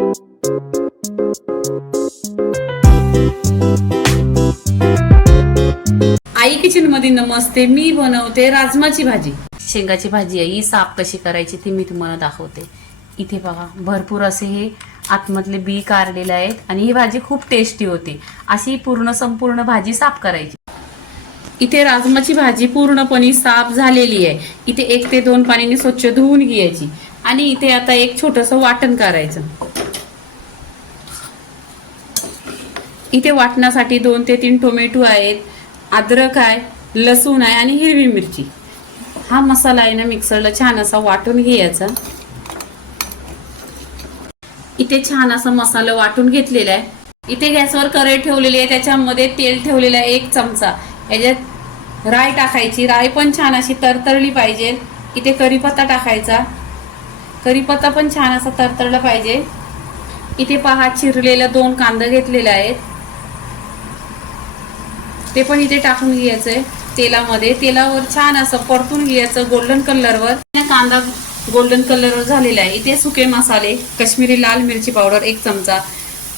आई kitchen मध्ये नमस्ते. मी बनवते राजमाची भाजी. शेंगाची भाजी आहे ही. साफ कशी करायची ती मी तुम्हाला दाखवते. इथे बघा भरपूर असे हे आतमधले बी काढलेले आहेत आणि ही भाजी खूप टेस्टी होती. अशी संपूर्ण भाजी साफ करायची. इथे राजमाची भाजी पूर्णपणे साफ झालेली आहे. इथे 1 ते 2 पाण्याने स्वच्छ धुवून घ्यायची आणि इथे आता एक छोटंसं वाटण करायचं. इथे वाटण्यासाठी 2 ते 3 टोमॅटो आहेत, अद्रक आहे, लसूण आहे आणि हिरवी मिरची. हा मसाला आहे ना मिक्सरला छान असा वाटून घ्यायचा. इथे छान असा मसाला वाटून घेतलेला आहे. इथे गॅसवर कढई ठेवलेली आहे, त्याच्यामध्ये तेल ठेवलेलं आहे 1 चमचा. याच्यात राई टाकायची. राई पण छान अशी तरतरली पाहिजे. इथे कढीपत्ता टाकायचा. कढीपत्ता पण छान असा तरतरला पाहिजे. इथे पहा चिरलेला 2 कांदा घेतलेला आहेत, ते पण इथे टाकून घ्यायचंय तेलामध्ये. तेलावर छान असं परतून घ्यायचं गोल्डन कलरवर. कांदा गोल्डन कलरवर झालेला आहे. इथे सुके मसाले, काश्मीरी लाल मिरची पावडर 1 चमचा,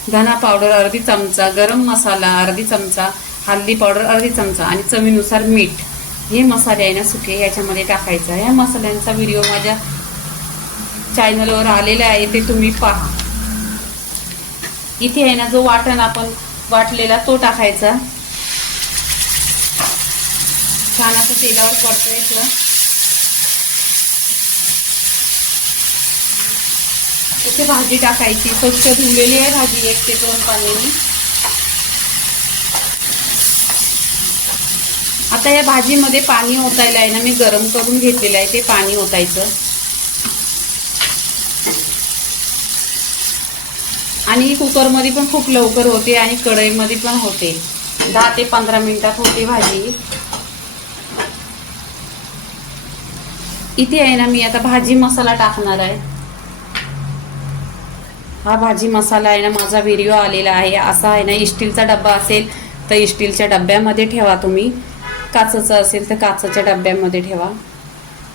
धना पावडर अर्धी चमचा, गरम मसाला अर्धी चमचा, हळदी पावडर अर्धी चमचा आणि चवीनुसार मीठ. हे मसाले आहे ना सुके याच्यामध्ये टाकायचं. या मसाल्यांचा व्हिडिओ माझ्या चॅनलवर आलेला आहे, ते तुम्ही पहा. इथे आहे ना जो वाटण आपण वाटलेला तो टाकायचा. छान असं तेलावर परतायचं. इथे भाजी टाकायची. स्वच्छ धुवलेली आहे भाजी 1 ते 2 पाण्याने. आता या भाजीमध्ये पाणी ओतायला आहे ना मी गरम करून घेतलेलं आहे, ते पाणी ओतायचं. आणि कुकरमध्ये पण खूप लवकर होते आणि कढईमध्ये पण होते. 10 ते 15 मिनिटात होते भाजी. इथे आहे ना मी आता भाजी मसाला टाकणार आहे. हा भाजी मसाला आहे ना माझा व्हिडिओ आलेला आहे. असा आहे ना स्टीलचा डब्बा असेल तर स्टीलच्या डब्यामध्ये ठेवा तुम्ही. काचेचा असेल तर काचेच्या डब्यामध्ये ठेवा,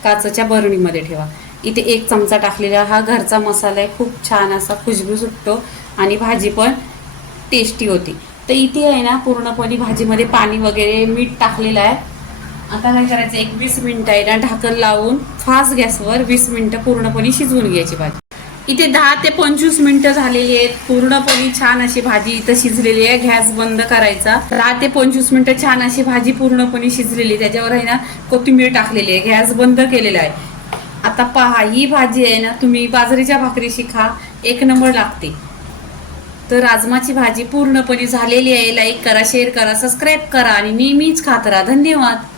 काचेच्या बरणीमध्ये ठेवा. इथे 1 चमचा टाकलेला हा घरचा मसाला आहे. खूप छान असा खुशबू सुटतो आणि भाजी पण टेस्टी होती. तर इथे आहे ना पूर्णपणे भाजीमध्ये पाणी वगैरे मीठ टाकलेलं आहे. आता काय करायचं 20 मिनिटं आहे ना ढाकण लावून फास्ट गॅसवर 20 मिनिटं पूर्णपणे शिजवून घ्यायची भाजी. इथे 10 ते 25 मिनिटं झालेली आहेत. पूर्णपणे छान अशी भाजी इथं शिजलेली आहे. गॅस बंद करायचा. 10 ते 25 मिनिटं छान अशी भाजी पूर्णपणे शिजलेली आहे. त्याच्यावर आहे ना कोथिंबीर टाकलेली आहे. गॅस बंद केलेला आहे. आता पहा ही भाजी आहे ना तुम्ही बाजरीच्या भाकरीशी खा, 1 नंबर लागते. तर राजमाची भाजी पूर्णपणे झालेली आहे. लाईक करा, शेअर करा, सबस्क्राईब करा आणि नेहमीच खात राहा. धन्यवाद.